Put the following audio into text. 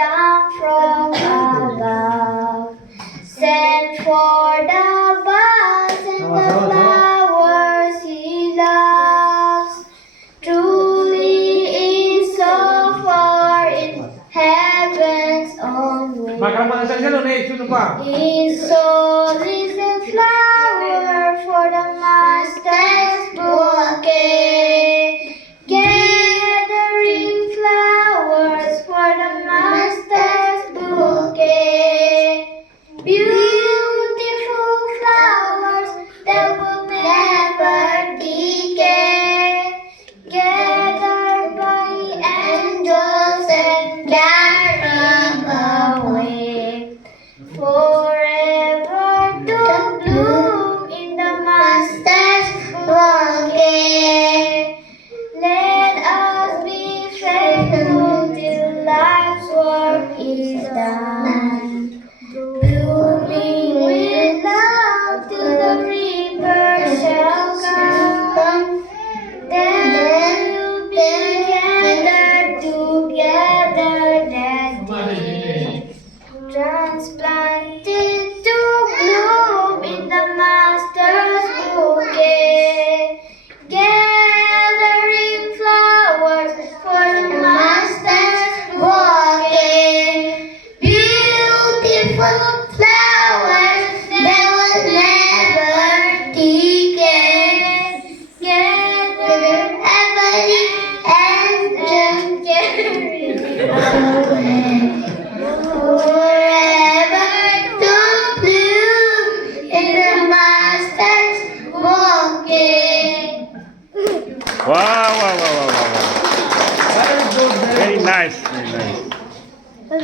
down from above, sent for the birds and the flowers he loves. Truly is so far in heaven's own way. His soul is a flower.